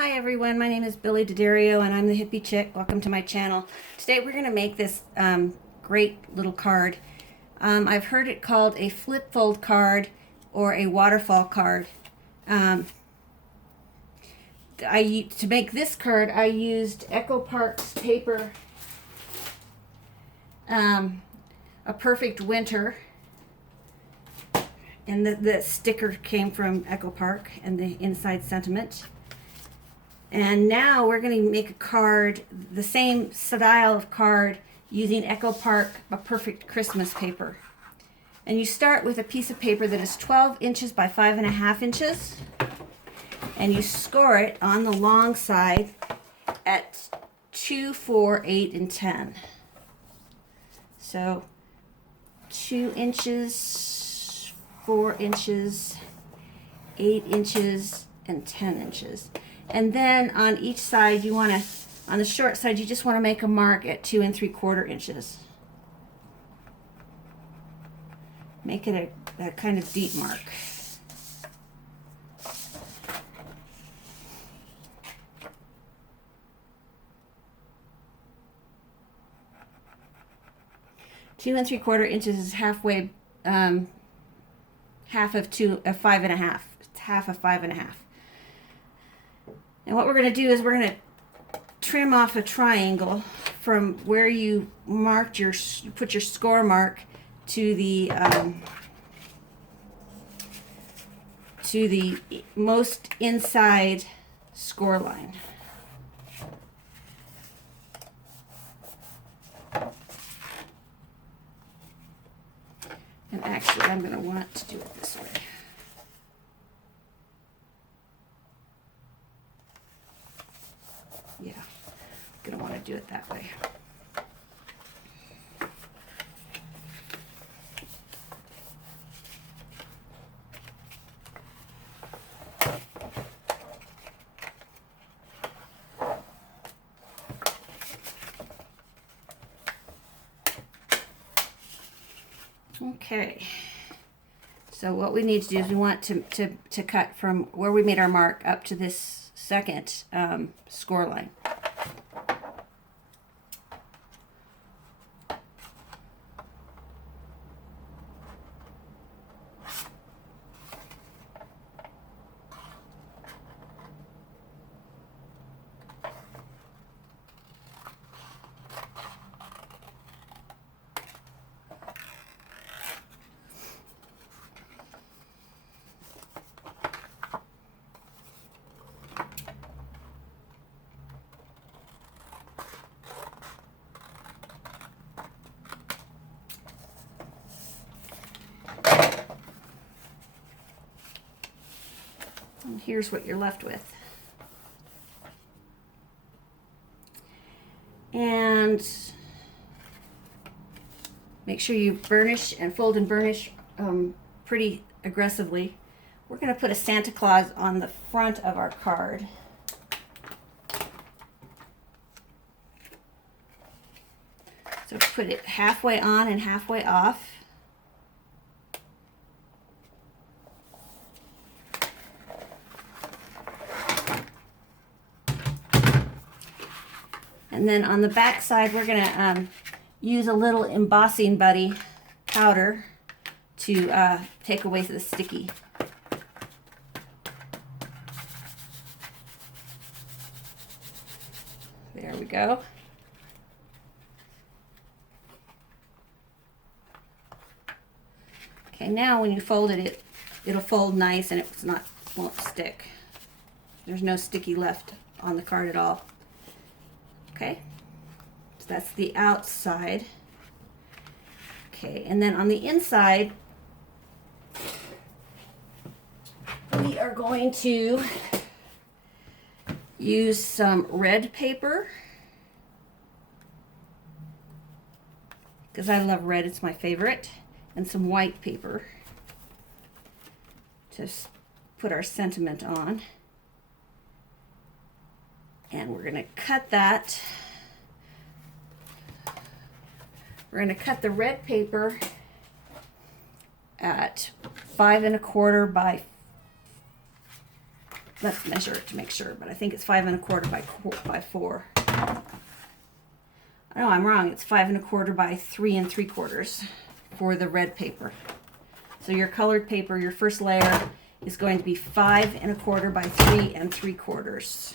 Hi everyone, my name is Billy D'Addario and I'm the Hippie Chick. Welcome to my channel. Today we're going to make this great little card. I've heard it called a flip fold card or a waterfall card. To make this card I used Echo Park's paper, A Perfect Winter, and the sticker came from Echo Park and the inside sentiment. And now we're going to make a card, the same style of card, using Echo Park A Perfect Christmas paper. And you start with a piece of paper that is 12 inches by 5.5 inches. And you score it on the long side at 2, 4, 8, and 10. So 2 inches, 4 inches, 8 inches, and 10 inches. And then on each side, you want to, on the short side, you just want to make a mark at 2 3/4 inches. Make it a kind of deep mark. Two and 3/4 inches is halfway, half of 5.5. It's half of 5.5. And what we're going to do is we're going to trim off a triangle from where you marked you put your score mark to the most inside score line. And actually, I'm going to want to do it this way. Yeah, I'm going to want to do it that way. Okay, so what we need to do is we want to cut from where we made our mark up to this second score line. And here's what you're left with. And make sure you burnish and fold and burnish pretty aggressively. We're going to put a Santa Claus on the front of our card. So put it halfway on and halfway off. And then on the back side, we're going to use a little embossing buddy powder to take away the sticky. There we go. Okay, now when you fold it, it'll fold nice and won't stick. There's no sticky left on the card at all. Okay, so that's the outside. Okay, and then on the inside, we are going to use some red paper, because I love red, it's my favorite, and some white paper to put our sentiment on. And we're going to cut that. We're going to cut the red paper at 5 1/4 by let's measure it to make sure, but I think it's 5 1/4 by 4. No, I'm wrong. It's 5 1/4 by 3 3/4 for the red paper. So your colored paper, your first layer, is going to be 5 1/4 by 3 3/4.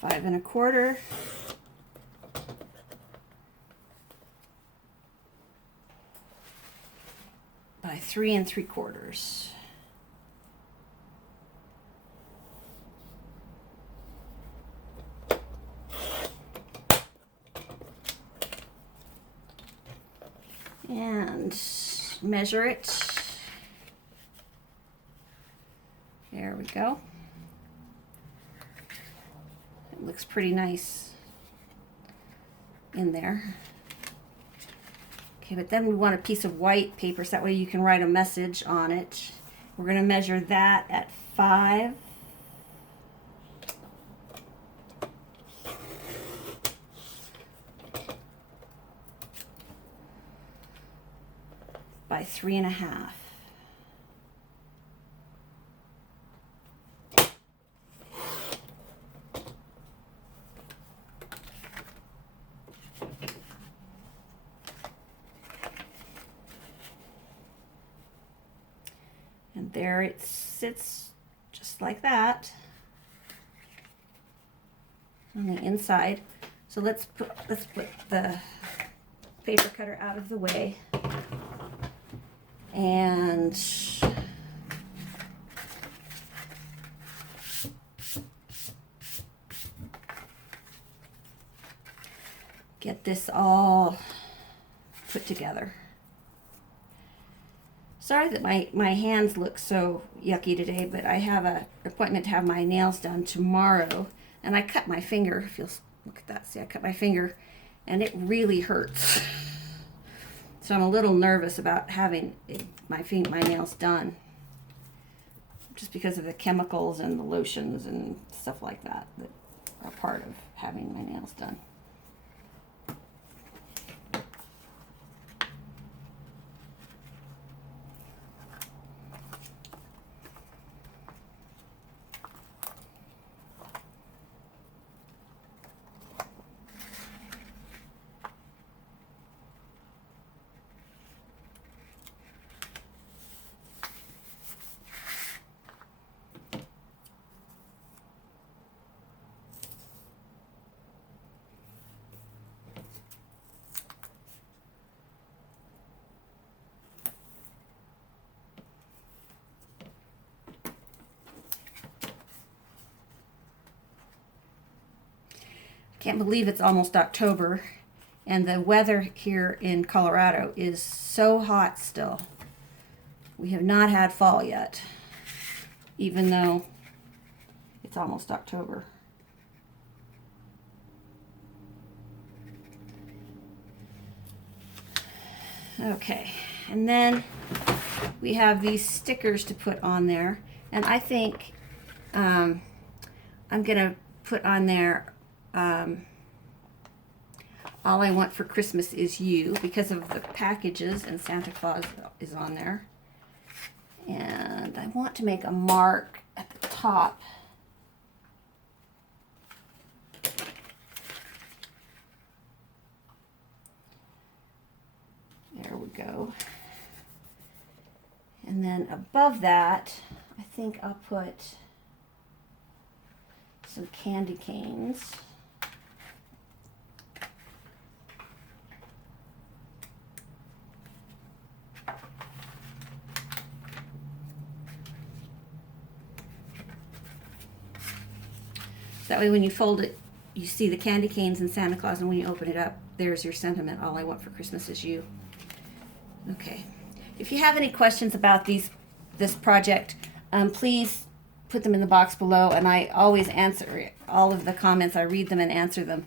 Five 1/4 by 3 3/4. And measure it. There we go. It looks pretty nice in there. Okay, but then we want a piece of white paper so that way you can write a message on it. We're going to measure that at 5 by 3 1/2. And there it sits just like that on the inside. So let's put the paper cutter out of the way and get this all put together. Sorry that my hands look so yucky today, but I have an appointment to have my nails done tomorrow, and I cut my finger. If you'll look at that, see, I cut my finger, and it really hurts. So I'm a little nervous about having my nails done, just because of the chemicals and the lotions and stuff like that that are part of having my nails done. Can't believe it's almost October, and the weather here in Colorado is so hot still. We have not had fall yet, even though it's almost October. Okay, and then we have these stickers to put on there, and I think I'm gonna put on there All I Want for Christmas Is You, because of the packages, and Santa Claus is on there. And I want to make a mark at the top. There we go. And then above that, I think I'll put some candy canes. That way when you fold it, you see the candy canes and Santa Claus, and when you open it up, there's your sentiment, all I want for Christmas is you. Okay. If you have any questions about this project, please put them in the box below, and I always answer all of the comments. I read them and answer them.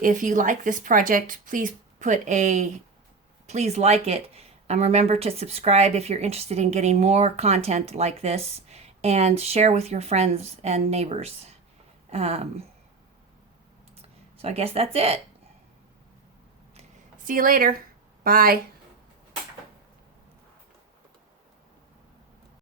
If you like this project, please like it. Remember to subscribe if you're interested in getting more content like this. and share with your friends and neighbors. So I guess that's it. See you later. Bye.